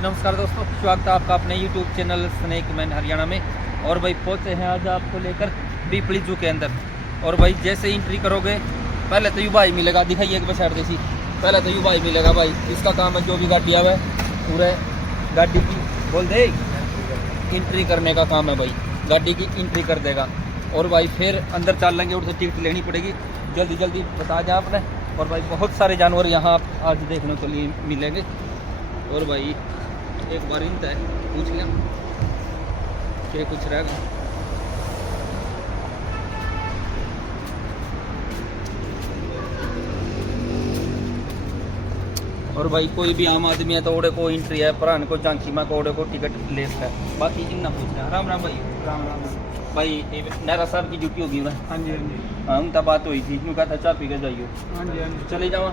भाई नमस्कार दोस्तों, स्वागत है आपका अपने YouTube channel snake man Haryana में। और भाई पहुंचे हैं आज आपको लेकर पीपली जू के अंदर। और भाई जैसे एंट्री करोगे पहले तो यू भाई मिलेगा, दिखाइए एक साइड देखिए। पहले तो यू भाई मिलेगा भाई, इसका काम है जो भी गाड़ी आवे पूरे गाड़ी की बोल दे एंट्री करने का काम है भाई, गाड़ी की एंट्री कर देगा। और भाई फिर अंदर चल लेंगे और टिकट लेनी पड़ेगी, जल्दी जल्दी बता दें आपने। और भाई बहुत सारे जानवर यहाँ आप आज देखने के लिए मिलेंगे। और भाई एक बार इन तय पूछ लिया कि कुछ रहेगा। और भाई कोई भी आम आदमी है तो ओडे को एंट्री है, पुराने को झांकी में को ओडे को टिकट ले सकता है। बाकी इन ना पूछना। राम राम भाई। राम राम भाई नारा साहब की ड्यूटी होगी ना? हाँ जी हाँ जी हाँ तब बात हुई थी, क्यों कहता चाय पी के जाइयो। हाँ जी हाँ जी चले जावा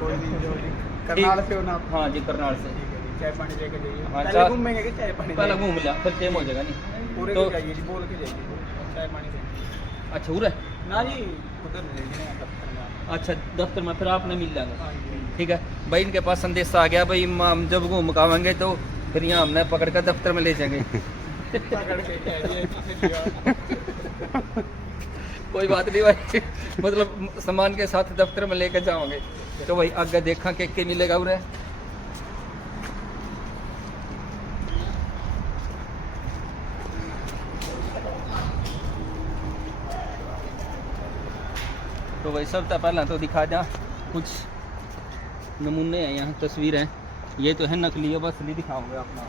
कोई नहीं जो जी करनाल से हो ना आप? हाँ जी करनाल से। ठीक है जी, चाय पानी लेके जाइए। हाँ, पहले चाय- घूमेंगे कि चाय पानी पहले लेके? घूम लिया फिर टेम हो जाएगा नहीं पूरे तो- को जाइए जी, बोल के जाइए चाय पानी से। अच्छा उरे ना जी उधर जाइए ना दफ्तर में। अच्छा दफ्तर में फिर आपने मिल जाएगा। हाँ जी ठीक है भाई, इनके पास संदेश आ गया भाई, हम जब घूम कावेंगे तो फिर यहाँ हमने पकड़ कर दफ्तर में ले जाएंगे। पकड़ के जाइए पीछे लिया। कोई बात नहीं भाई, मतलब सामान के साथ दफ्तर में लेकर जाओगे तो भाई आगे देखा के मिलेगा उरे। तो भाई सब पहला तो दिखा जा कुछ नमूने हैं यहाँ, तस्वीरें। ये तो है नकली है, बस असली दिखाऊंगे अपना।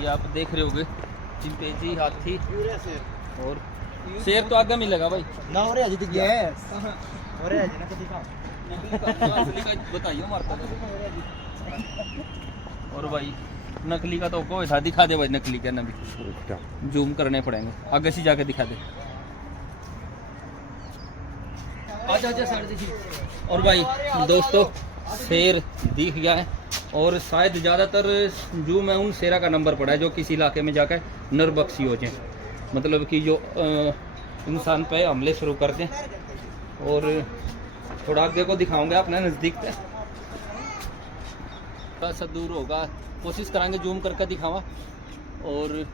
ये आप देख रहे होगे चिंपैंजी, हाथी और शेर तो आगे मिलेगा भाई। ना हो रहा जी दिख गया हो रहा जी ना कभी का असली का बताइए मारता। और भाई नकली का तो कोई था, दिखा दे भाई नकली का ना भी जूम करने पड़ेंगे, आगे से जाके दिखा दे। आजा आजा साइड देखिए। और भाई दोस्तों शेर दिख गया है, और शायद ज़्यादातर जू में उन शेरा का नंबर पड़ा है जो किसी इलाके में जाकर नरबख्शी हो जाए, मतलब कि जो इंसान पे हमले शुरू कर दें। और थोड़ा आगे को दिखाऊंगा अपने नज़दीक पे, बस दूर होगा, कोशिश कराएंगे जूम करके दिखावा। और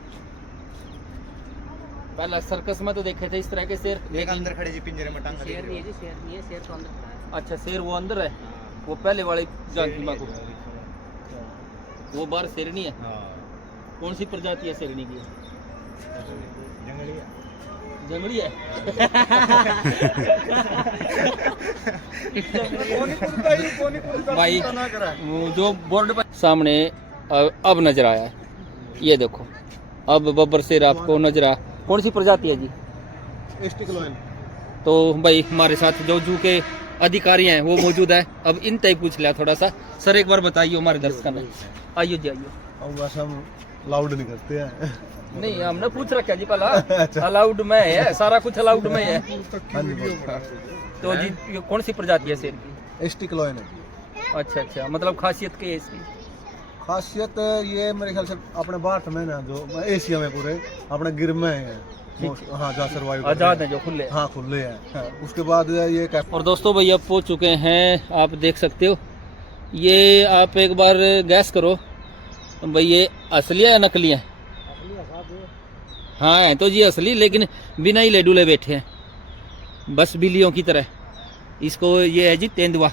पहला सर्कस में तो देखे थे इस तरह के शेर, एक अंदर खड़े जी पिंजरे में टांग शेर नहीं है जी, शेर नहीं है, शेर तो अंदर खड़ा है। अच्छा शेर वो अंदर है, वो पहले वाले जानकी माँ को, वो बाहर शेरनी है। कौन सी प्रजाति है शेरनी की? जंगली है। भाई वो जो बोर्ड पर सामने अब नजर आया है, ये देखो अब बब्बर शेर आपको नजर आया। कौन सी प्रजाति है जी? तो भाई हमारे साथ जो जू के अधिकारी हैं वो मौजूद है। अब इन तय पूछ लिया थोड़ा सा, सर एक बार बताइए हमारे दर्शकों ने। आइए जी आइए। अब बस हम लाउड नहीं करते हैं। नहीं हमने पूछ रखा जी पहला, अलाउड में है, सारा कुछ अलाउड में है। हाँ जी बोलो। तो जी ये कौन सी प्रजाति है शेर की? एस्टिक लॉयन है। अच्छा अच्छा, मतलब खासियत क्या है इसकी? खासियत ये मेरे ख्याल से अपने भारत में ना, जो एशिया में पूरे अपने गिर में है। हाँ जहाँ सर्वाइव आजाद है जो खुले। हाँ खुले हैं। उसके बाद ये और दोस्तों भाई अब पहुंच चुके हैं, आप देख सकते हो। ये आप एक बार गैस करो भाई, ये असली है या नकली है? हाँ है तो जी असली, लेकिन बिना ही लेडूले बैठे हैं, बस बिल्लियों की तरह। इसको ये है जी तेंदुआ।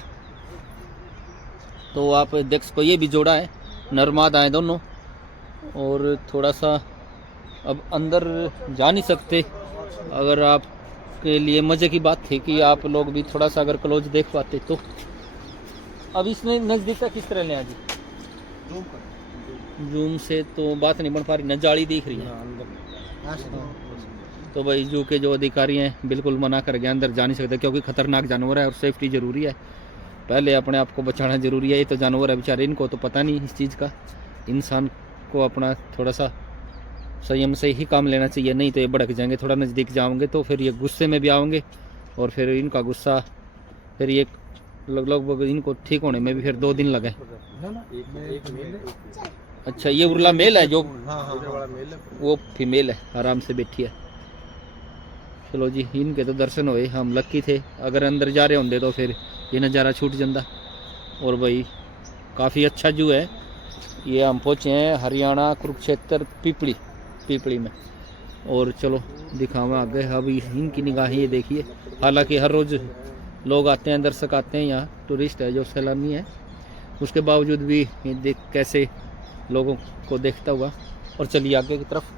तो आप देख सको ये भी जोड़ा है, नरमादा है दोनों। और थोड़ा सा अब अंदर जा नहीं सकते, अगर आपके लिए मज़े की बात थी कि आप लोग भी थोड़ा सा अगर क्लोज देख पाते तो। अब इसमें नज़दीक तक किस तरह ले जी? जूम से तो बात नहीं बन पा रही, न जाली दिख रही है। तो भाई जू के जो अधिकारी हैं बिल्कुल मना कर गए, अंदर जा नहीं सकते क्योंकि खतरनाक जानवर है और सेफ्टी ज़रूरी है। पहले अपने आप को बचाना ज़रूरी है। ये तो जानवर है बेचारे, इनको तो पता नहीं इस चीज़ का। इंसान को अपना थोड़ा सा संयम से ही काम लेना चाहिए, नहीं तो ये भड़क जाएंगे। थोड़ा नज़दीक जाओगे तो फिर ये गुस्से में भी आओगे, और फिर इनका गुस्सा फिर ये लगभग इनको ठीक होने में भी फिर 2 दिन लगे। अच्छा ये उर्ला मेल है जो? वो फीमेल है, आराम से बैठी है। चलो जी इनके तो दर्शन हुए, हम लक्की थे। अगर अंदर जा रहे होंगे तो फिर ये नज़ारा छूट जाता। और भाई काफ़ी अच्छा जू है। ये हम पहुँचे हैं हरियाणा कुरुक्षेत्र पीपली में। और चलो दिखावा आगे। अभी इनकी निगाहें ये देखिए, हालांकि हर रोज़ लोग आते हैं, दर्शक आते हैं यहाँ, टूरिस्ट है जो सैलानी है, उसके बावजूद भी ये देख कैसे लोगों को देखता हुआ। और चलिए आगे की तरफ।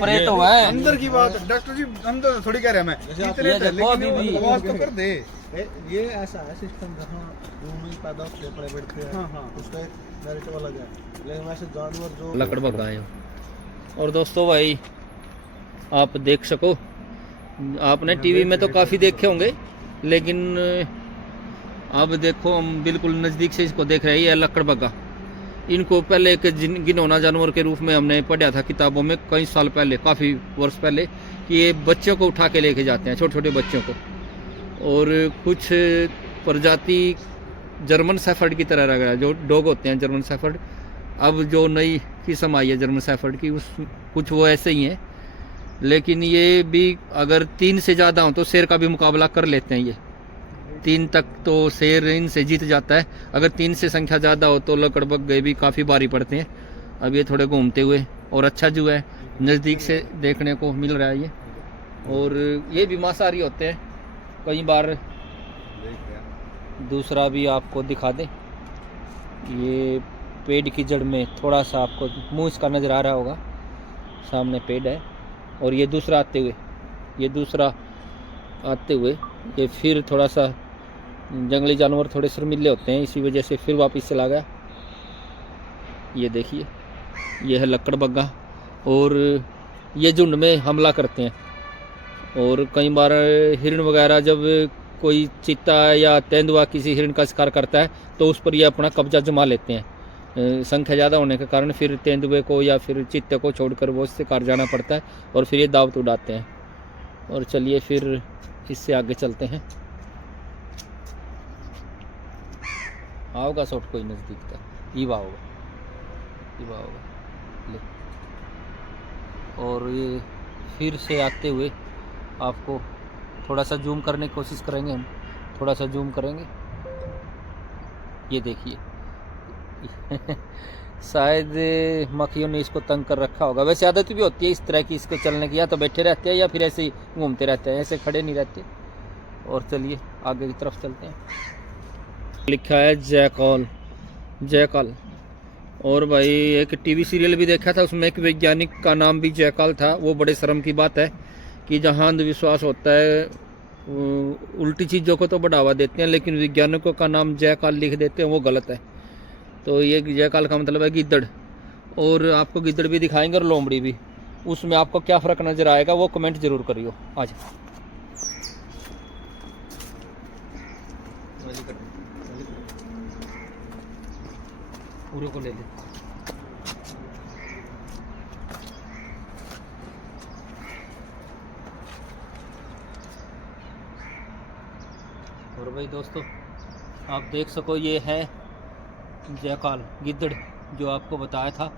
प्रेत हुआ है अंदर की बात डॉक्टर जी, अंदर थोड़ी कह रहा मैं ये देखो अभी भी आवाज तो कर दे। ये ऐसा है सिस्टम जहाँ रूम में पैदा होते हैं, पड़े बैठते हैं, हाँ, हाँ। उसका एक मेरिट वाला है। लेकिन वैसे जानवर जो लकड़ बग्गा है। और दोस्तों भाई आप देख सको, आपने टीवी में तो काफ़ी देखे होंगे, लेकिन अब देखो हम बिल्कुल नज़दीक से इसको देख रहे हैं। ये लकड़ बग्गा, इनको पहले एक गिनौना जानवर के रूप में हमने पढ़ा था किताबों में कई साल पहले, काफ़ी वर्ष पहले, कि ये बच्चों को उठा के लेके जाते हैं, छोटे छोटे बच्चों को। और कुछ प्रजाति जर्मन शेफर्ड की तरह रहा, जो डॉग होते हैं जर्मन शेफर्ड, अब जो नई किस्म आई है जर्मन शेफर्ड की, उस कुछ वो ऐसे ही हैं। लेकिन ये भी अगर 3 से ज़्यादा हो तो शेर का भी मुकाबला कर लेते हैं। ये 3 तक तो शेर इनसे जीत जाता है। अगर 3 से संख्या ज़्यादा हो तो लकड़ बग्गे भी काफ़ी भारी पड़ते हैं। अब ये थोड़े घूमते हुए, और अच्छा जो है नज़दीक से देखने को मिल रहा है ये। और ये भी मांसाहारी होते हैं कई बार। दूसरा भी आपको दिखा दें, ये पेड़ की जड़ में थोड़ा सा आपको मुँह इसका नज़र आ रहा होगा, सामने पेड़ है। और ये दूसरा आते हुए ये फिर थोड़ा सा, जंगली जानवर थोड़े शर्मीले होते हैं, इसी वजह से फिर वापस चला गया। ये देखिए, ये है लकड़ बग्गा, और ये झुंड में हमला करते हैं। और कई बार हिरण वगैरह, जब कोई चीता या तेंदुआ किसी हिरण का शिकार करता है तो उस पर ये अपना कब्जा जमा लेते हैं। संख्या ज़्यादा होने के कारण फिर तेंदुए को या फिर चीते को छोड़कर वो शिकार जाना पड़ता है, और फिर ये दावत उड़ाते हैं। और चलिए फिर इससे आगे चलते हैं। आओगा शॉट कोई नज़दीक तक, ईवा होगा ले। और ये फिर से आते हुए आपको थोड़ा सा जूम करने की कोशिश करेंगे, हम थोड़ा सा जूम करेंगे। ये देखिए शायद मक्खियों ने इसको तंग कर रखा होगा। वैसे आदत भी होती है इस तरह की इसको चलने की, या तो बैठे रहते हैं या फिर ऐसे ही घूमते रहते हैं, ऐसे खड़े नहीं रहते। और चलिए आगे की तरफ चलते हैं। लिखा है जयकाल। और भाई एक टीवी सीरियल भी देखा था, उसमें एक वैज्ञानिक का नाम भी जयकाल था। वो बड़े शर्म की बात है कि जहाँ अंधविश्वास होता है, उल्टी चीज़ों को तो बढ़ावा देते हैं, लेकिन वैज्ञानिकों का नाम जयकाल लिख देते हैं, वो गलत है। तो ये जयकाल का मतलब है गिद्दड़। और आपको गिद्दड़ भी दिखाएंगे और लोमड़ी भी। उसमें आपको क्या फ़र्क नज़र आएगा वो कमेंट ज़रूर करियो। आज पूरे को ले ले। और भाई दोस्तों आप देख सको, ये है जयकाल गिद्दड़ जो आपको बताया था।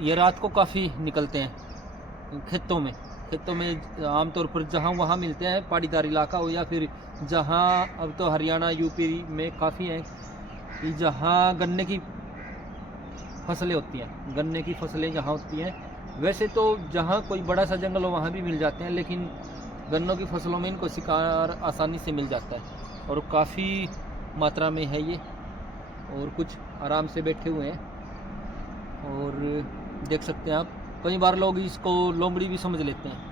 ये रात को काफ़ी निकलते हैं खेतों में आमतौर पर जहाँ वहाँ मिलते हैं, पहाड़ीदार इलाका हो या फिर जहाँ, अब तो हरियाणा यूपी में काफ़ी हैं कि जहाँ गन्ने की फसलें होती हैं, गन्ने की फसलें जहाँ होती हैं। वैसे तो जहाँ कोई बड़ा सा जंगल हो वहाँ भी मिल जाते हैं, लेकिन गन्नों की फसलों में इनको शिकार आसानी से मिल जाता है और काफ़ी मात्रा में है ये। और कुछ आराम से बैठे हुए हैं और देख सकते हैं आप, कई बार लोग इसको लोमड़ी भी समझ लेते हैं।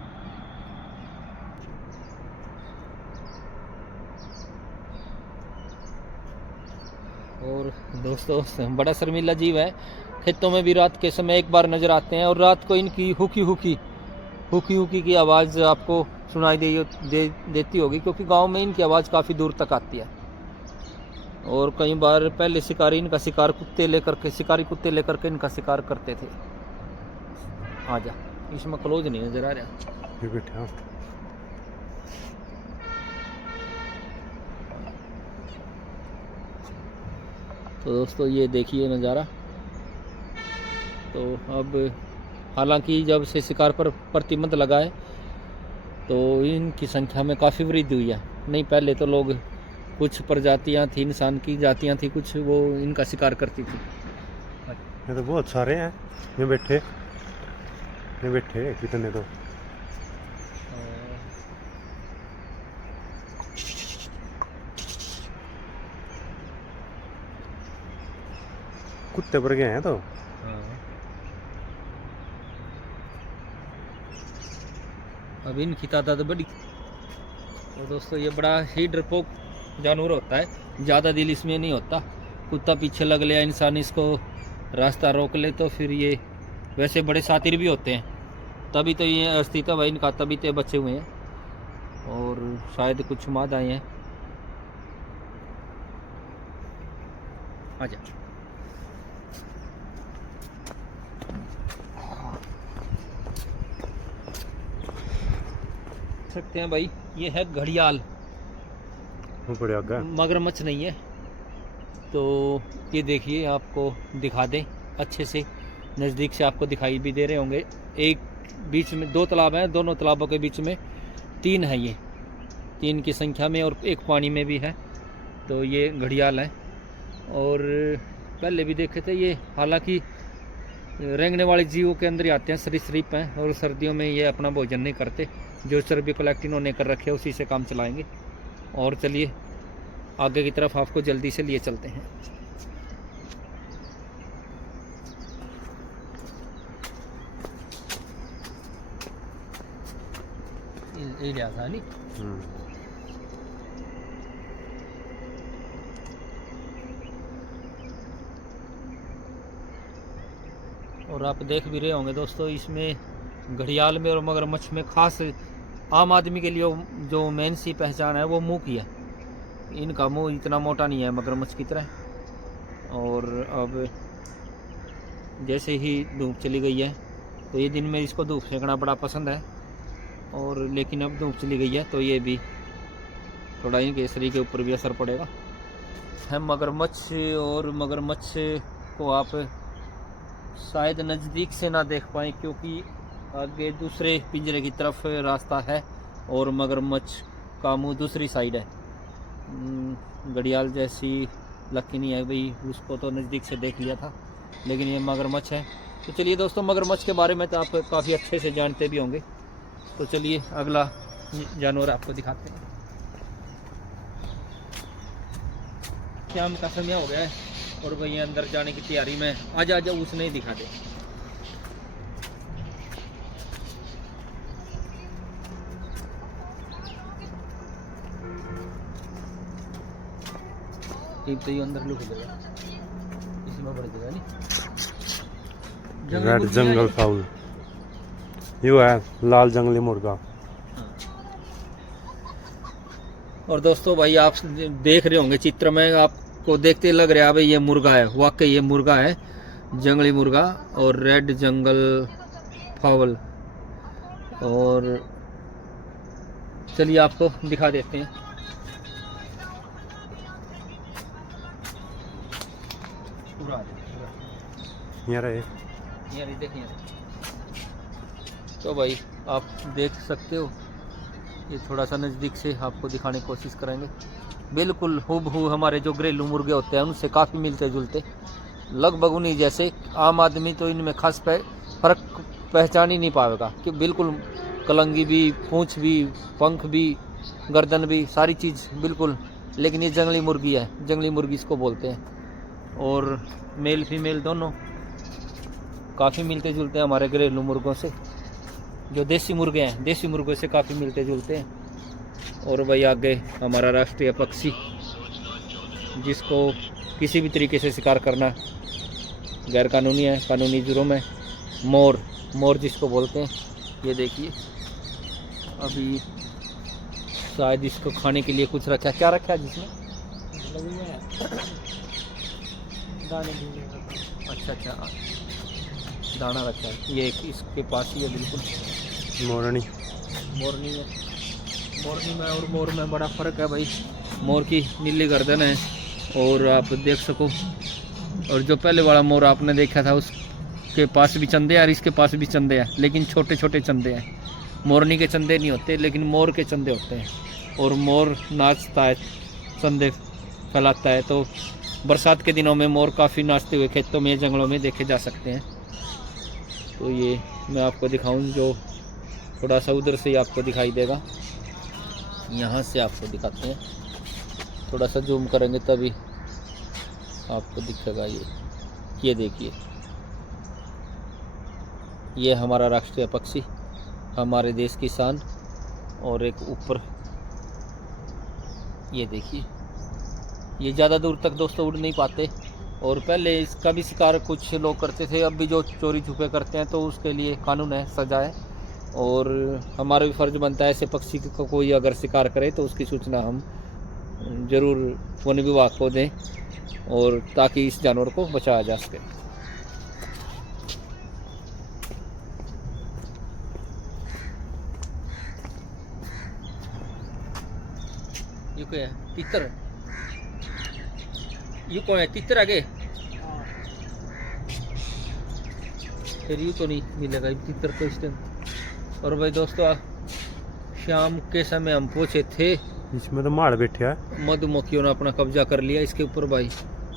और दोस्तों बड़ा शर्मीला जीव है, खेतों में भी रात के समय एक बार नज़र आते हैं और रात को इनकी हुकी की आवाज़ आपको सुनाई देती होगी, क्योंकि गांव में इनकी आवाज़ काफ़ी दूर तक आती है। और कई बार पहले शिकारी कुत्ते लेकर के इनका शिकार करते थे। आजा, इसमें क्लोज नहीं नज़र आ रहा। तो दोस्तों ये देखिए नज़ारा। तो अब हालांकि जब से शिकार पर प्रतिबंध लगा है तो इनकी संख्या में काफ़ी वृद्धि हुई है। नहीं पहले तो लोग कुछ प्रजातियां थी, इंसान की जातियां थी कुछ, वो इनका शिकार करती थी। ये तो बहुत सारे हैं, ये बैठे कितने तो। कुत्ते पर गए हैं तो। अब इनकी तादाद बड़ी। तो दोस्तों ये बड़ा ही डरपोक जानवर होता है, ज़्यादा दिल इसमें नहीं होता। कुत्ता पीछे लग लिया, इंसान इसको रास्ता रोक ले तो फिर ये वैसे बड़े शातिर भी होते हैं। तभी तो ये अस्तित्व है इनका, तभी तो बचे हुए हैं और शायद कुछ मादाएं हैं। आजा सकते हैं भाई, ये है घड़ियाल, मगरमच्छ नहीं है। तो ये देखिए, आपको दिखा दें अच्छे से, नज़दीक से आपको दिखाई भी दे रहे होंगे। एक बीच में 2 तालाब हैं, दोनों तालाबों के बीच में 3 है, ये 3 की संख्या में, और एक पानी में भी है। तो ये घड़ियाल है। और पहले भी देखे थे ये, हालांकि रेंगने वाले जीवों के अंदर ही आते हैं, सरीसृप हैं, और सर्दियों में ये अपना भोजन नहीं करते। जो चर्बी कलेक्ट इन्होंने कर रखे उसी से काम चलाएंगे। और चलिए आगे की तरफ आपको जल्दी से लिए चलते हैं। ये लिया था नहीं। और आप देख भी रहे होंगे दोस्तों, इसमें घड़ियाल में और मगरमच्छ में खास आम आदमी के लिए जो मेन सी पहचान है वो मुंह की है। इनका मुंह इतना मोटा नहीं है मगरमच्छ की तरह। और अब जैसे ही धूप चली गई है, तो ये दिन में इसको धूप सेकना बड़ा पसंद है, और लेकिन अब धूप चली गई है तो ये भी थोड़ा इनके शरीर के ऊपर भी असर पड़ेगा। हम मगरमच्छ, और मगरमच्छ को आप शायद नज़दीक से ना देख पाएँ क्योंकि आगे दूसरे पिंजरे की तरफ रास्ता है और मगरमच्छ का मुंह दूसरी साइड है। घड़ियाल जैसी लकी नहीं है भाई, उसको तो नज़दीक से देख लिया था, लेकिन ये मगरमच्छ है। तो चलिए दोस्तों, मगरमच्छ के बारे में तो आप काफ़ी अच्छे से जानते भी होंगे। तो चलिए अगला जानवर आपको दिखाते हैं। शाम का समय हो गया है और भाई अंदर जाने की तैयारी में। आजा आजा, उसने ही दिखा दे। तो ये अंदर लुक जाएगा, इसमें बढ़ जाएगा नहीं। रेड जंगल फाउल, ये है लाल जंगली मुर्गा। और दोस्तों भाई आप देख रहे होंगे चित्र में, आपको देखते लग रहा है भाई ये मुर्गा है। वाकई ये मुर्गा है, जंगली मुर्गा और रेड जंगल फाउल। और चलिए आपको दिखा देते हैं। ये देखिए, तो भाई आप देख सकते हो, ये थोड़ा सा नज़दीक से आपको दिखाने की कोशिश करेंगे। बिल्कुल हूबहू हमारे जो घरेलू मुर्गे होते हैं उनसे काफ़ी मिलते जुलते, लगभग उन्हीं जैसे। आम आदमी तो इनमें खास फ़र्क पहचान ही नहीं पाएगा कि बिल्कुल कलंगी भी, पूँछ भी, पंख भी, गर्दन भी, सारी चीज़ बिल्कुल। लेकिन ये जंगली मुर्गी है, जंगली मुर्गी इसको बोलते हैं। और मेल फीमेल दोनों काफ़ी मिलते जुलते हैं हमारे घरेलू मुर्गों से। जो देसी मुर्गे हैं, देसी मुर्गों से काफ़ी मिलते जुलते हैं। और भाई आगे हमारा राष्ट्रीय पक्षी, जिसको किसी भी तरीके से शिकार करना गैर कानूनी है, कानूनी जुर्म है, मोर, मोर जिसको बोलते हैं। ये देखिए, अभी शायद इसको खाने के लिए कुछ रखा, क्या रखा है जिसमें? अच्छा अच्छा, दाना रखा है। ये इसके पास ही है बिल्कुल। मोरनी, मोरनी है। मोरनी में और मोर में बड़ा फ़र्क है भाई। मोर की नीली गर्दन है और आप देख सको, और जो पहले वाला मोर आपने देखा था उसके पास भी चंदे हैं और इसके पास भी चंदे हैं, लेकिन छोटे छोटे चंदे हैं। मोरनी के चंदे नहीं होते, लेकिन मोर के चंदे होते हैं। और मोर नाचता है, चंदे फैलाता है, तो बरसात के दिनों में मोर काफ़ी नाचते हुए खेतों में, जंगलों में देखे जा सकते हैं। तो ये मैं आपको दिखाऊं, जो थोड़ा सा उधर से ही आपको दिखाई देगा, यहाँ से आपको दिखाते हैं, थोड़ा सा जूम करेंगे तभी आपको दिखेगा। ये देखिए, ये हमारा राष्ट्रीय पक्षी, हमारे देश की शान। और एक ऊपर ये देखिए, ये ज़्यादा दूर तक दोस्तों उड़ नहीं पाते, और पहले इसका भी शिकार कुछ लोग करते थे, अब भी जो चोरी छुपे करते हैं तो उसके लिए कानून है, सजा है। और हमारा भी फ़र्ज बनता है ऐसे पक्षी को कोई अगर शिकार करे तो उसकी सूचना हम ज़रूर वन विभाग को दें, और ताकि इस जानवर को बचाया जा सके। ये क्या है? तितर। ये कौन है? तितर आगे फिर ये तो नहीं मिलेगा तितर को इस टाइम। और भाई दोस्तों, शाम के समय हम पहुंचे थे, इसमें तो माड़ बैठे है, मधुमक्खियों ने अपना कब्जा कर लिया इसके ऊपर। भाई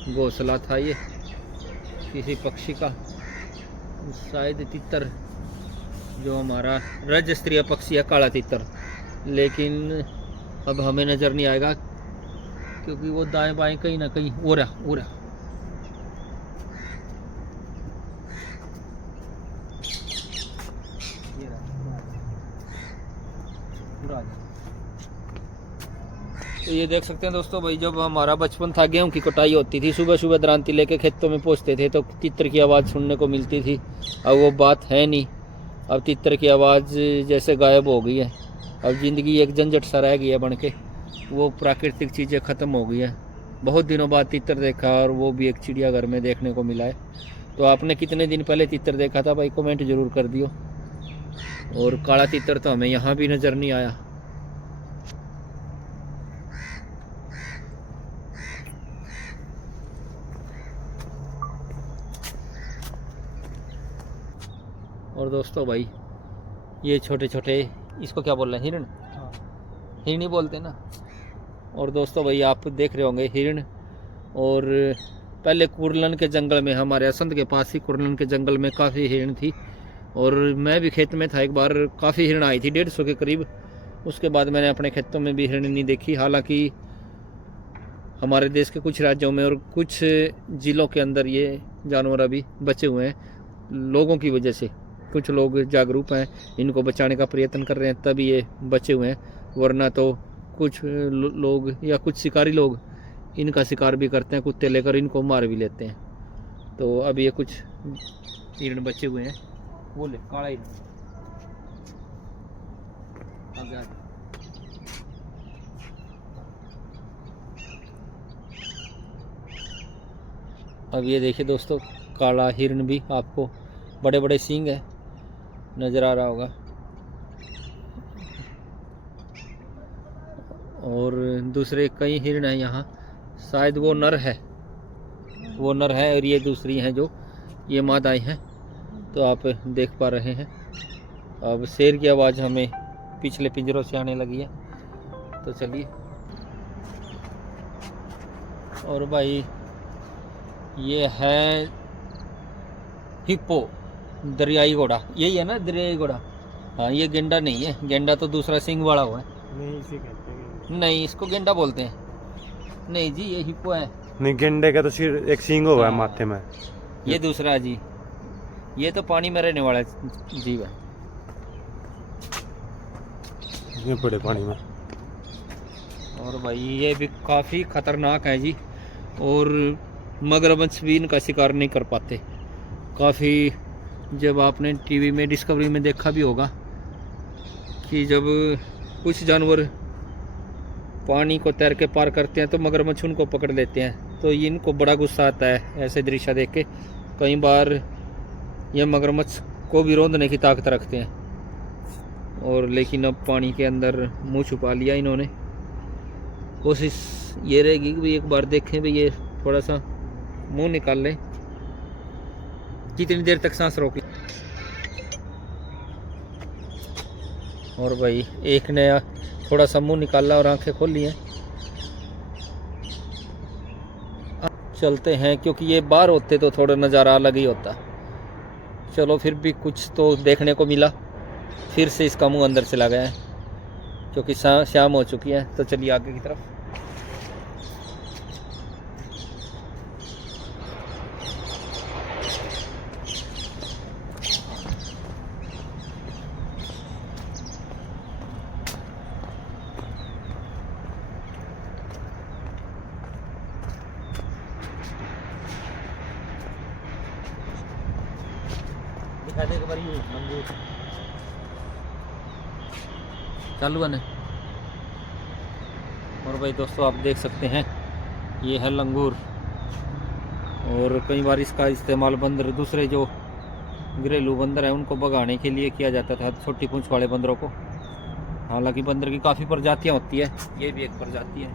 घोंसला था ये किसी पक्षी का, शायद तितर, जो हमारा राज्य स्तरीय पक्षी है, काला तितर। लेकिन अब हमें नज़र नहीं आएगा, क्योंकि वो दाएं बाएं कहीं ना कहीं हो रहा। तो ये देख सकते हैं दोस्तों, भाई जब हमारा बचपन था, गेहूं की कटाई होती थी, सुबह सुबह दरांती लेके खेतों में पहुंचते थे, तो तितर की आवाज़ सुनने को मिलती थी। अब वो बात है नहीं, अब तितर की आवाज़ जैसे गायब हो गई है। अब ज़िंदगी एक झंझट सा रह गई है बन के, वो प्राकृतिक चीज़ें ख़त्म हो गई है। बहुत दिनों बाद तितर देखा, और वो भी एक चिड़ियाघर में देखने को मिला है। तो आपने कितने दिन पहले तितर देखा था भाई, कमेंट ज़रूर कर दियो। और काला तितर तो हमें यहाँ भी नज़र नहीं आया। और दोस्तों भाई, ये छोटे छोटे, इसको क्या बोल रहे हैं, हिरण, हिरणी बोलते हैं ना। और दोस्तों भाई, आप देख रहे होंगे हिरण। और पहले कुरलन के जंगल में, हमारे असंध के पास ही कुरलन के जंगल में काफ़ी हिरण थी। और मैं भी खेत में था एक बार, काफ़ी हिरण आई थी, 150 के करीब। उसके बाद मैंने अपने खेतों में भी हिरण नहीं देखी। हालांकि हमारे देश के कुछ राज्यों में और कुछ ज़िलों के अंदर ये जानवर अभी बचे हुए हैं, लोगों की वजह से। कुछ लोग जागरूक हैं, इनको बचाने का प्रयत्न कर रहे हैं, तभी ये बचे हुए हैं। वरना तो कुछ लोग या कुछ शिकारी लोग इनका शिकार भी करते हैं, कुत्ते लेकर इनको मार भी लेते हैं। तो अब ये कुछ हिरण बचे हुए हैं। वो ले काला हिरण, आगे आगे। अब ये देखिए दोस्तों, काला हिरण भी, आपको बड़े बड़े सींग है, नज़र आ रहा होगा। और दूसरे कई हिरण हैं यहाँ, शायद वो नर है, और ये दूसरी हैं जो ये मादाएं हैं। तो आप देख पा रहे हैं। अब शेर की आवाज़ हमें पिछले पिंजरों से आने लगी है, तो चलिए। और भाई ये है हिप्पो, दरियाई घोड़ा, यही है ना दरियाई घोड़ा? हाँ, ये गेंडा नहीं है, गेंडा तो दूसरा सिंग वाला हुआ है। नहीं, इसे कहते हैं। नहीं, इसको गेंडा बोलते हैं। नहीं जी, ये हिप्पो है। नहीं, गेंडे का तो सिर एक सींग हुआ है माथे में। ये दूसरा जी, ये तो पानी में रहने वाला जीव है। ये बड़े पानी में। और भाई ये भी काफ़ी ख़तरनाक है जी। और मगरमच्छ भी इनका शिकार नहीं कर पाते। काफ़ी, जब आपने टीवी में डिस्कवरी में देखा भी होगा कि जब कुछ जानवर पानी को तैर के पार करते हैं तो मगरमच्छ उनको पकड़ लेते हैं। तो इनको बड़ा गुस्सा आता है ऐसे दृश्य देख के। कई बार ये मगरमच्छ को भी रौंदने की ताकत रखते हैं। और लेकिन अब पानी के अंदर मुंह छुपा लिया इन्होंने। कोशिश ये रहेगी कि भाई एक बार देखें, भाई ये थोड़ा सा मुंह निकाल लें। कितनी देर तक सांस रोक लें? और भाई एक ने थोड़ा सा मुंह निकाला और आंखें खोल ली हैं। चलते हैं, क्योंकि ये बाहर होते तो थोड़ा नज़ारा अलग ही होता। चलो फिर भी कुछ तो देखने को मिला। फिर से इसका मुंह अंदर चला गया है, क्योंकि शाम हो चुकी है। तो चलिए आगे की तरफ। दिखा दे एक बार ये मंगूर चालू है ना। और भाई दोस्तों आप देख सकते हैं ये है लंगूर। और कई बार इसका इस्तेमाल बंदर, दूसरे जो घरेलू बंदर हैं उनको भगाने के लिए किया जाता था, छोटी पूंछ वाले बंदरों को। हालांकि बंदर की काफ़ी प्रजातियां होती है, ये भी एक प्रजाति है।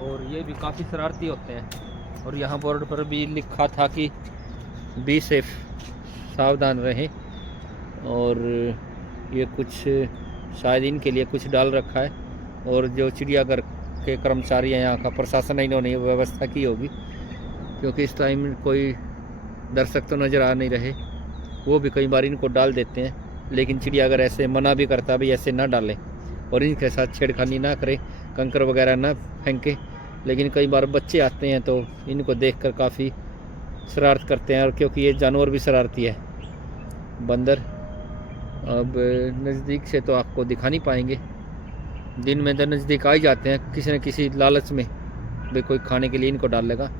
और ये भी काफ़ी शरारती होते हैं। और यहाँ बोर्ड पर भी लिखा था कि बी सेफ, सावधान रहें। और ये कुछ शायद इनके लिए कुछ डाल रखा है। और जो चिड़ियाघर के कर्मचारी हैं, यहाँ का प्रशासन है, इन्होंने ये व्यवस्था की होगी, क्योंकि इस टाइम कोई दर्शक तो नज़र आ नहीं रहे। वो भी कई बार इनको डाल देते हैं, लेकिन चिड़ियाघर ऐसे मना भी करता भी ऐसे ना डालें और इनके साथ छेड़खानी ना करें, कंकर वगैरह ना फेंकें। लेकिन कई बार बच्चे आते हैं तो इनको देखकर काफ़ी शरारत करते हैं। और क्योंकि ये जानवर भी शरारती है बंदर। अब नज़दीक से तो आपको दिखा नहीं पाएंगे, दिन में तो नज़दीक आ ही जाते हैं किसी न किसी लालच में, भाई कोई खाने के लिए इनको डाल लेगा।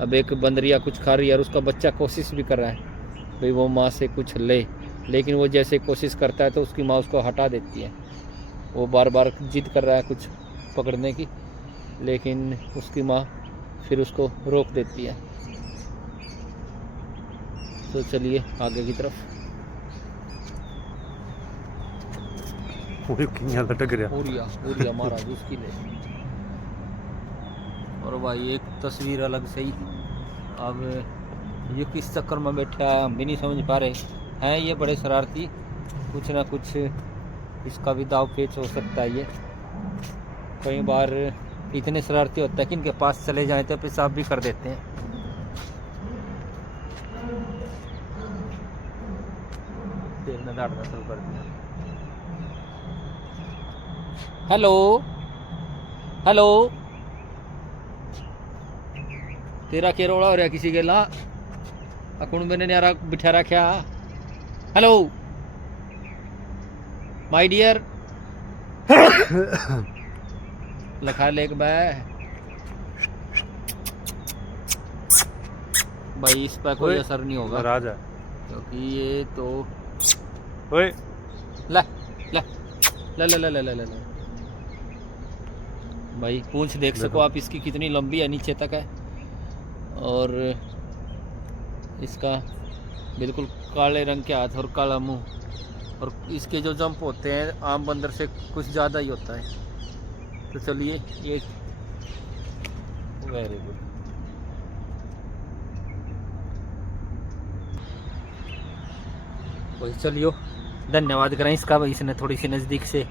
अब एक बंदरिया कुछ खा रही है और उसका बच्चा कोशिश भी कर रहा है भाई वो माँ से कुछ ले, लेकिन वो जैसे कोशिश करता है तो उसकी माँ उसको हटा देती है। वो बार बार जिद कर रहा है कुछ पकड़ने की, लेकिन उसकी माँ फिर उसको रोक देती है। तो चलिए आगे की तरफ। उड़िया महाराज उसकी ले। और भाई एक तस्वीर अलग से ही। अब ये किस चक्कर में बैठा है हम भी नहीं समझ पा रहे हैं। ये बड़े शरारती, कुछ ना कुछ इसका भी दाव पेच हो सकता है। ये कई बार इतने शरारती होता है कि इनके पास चले जाएं तो पेशाब भी कर देते हैं। देखना डांटना शुरू कर दिया। हेलो हेलो, तेरा क्या रोड़ा हो रहा है किसी के ला अकुण मैंने न्यारा बिठा रखा। हेलो माय डियर लखा लेक भाई इस पर कोई असर नहीं होगा राजा, क्योंकि ये तो ओए ला ला ला ला ला ला ला ला भाई पूंछ देख सको आप इसकी कितनी लंबी है, नीचे तक है। और इसका बिल्कुल काले रंग के हाथ और काला मुंह। और इसके जो जंप होते हैं आम बंदर से कुछ ज़्यादा ही होता है। तो चलिए ये वेरी गुड। वही चलियो धन्यवाद करें इसका भाई, इसने थोड़ी सी नज़दीक से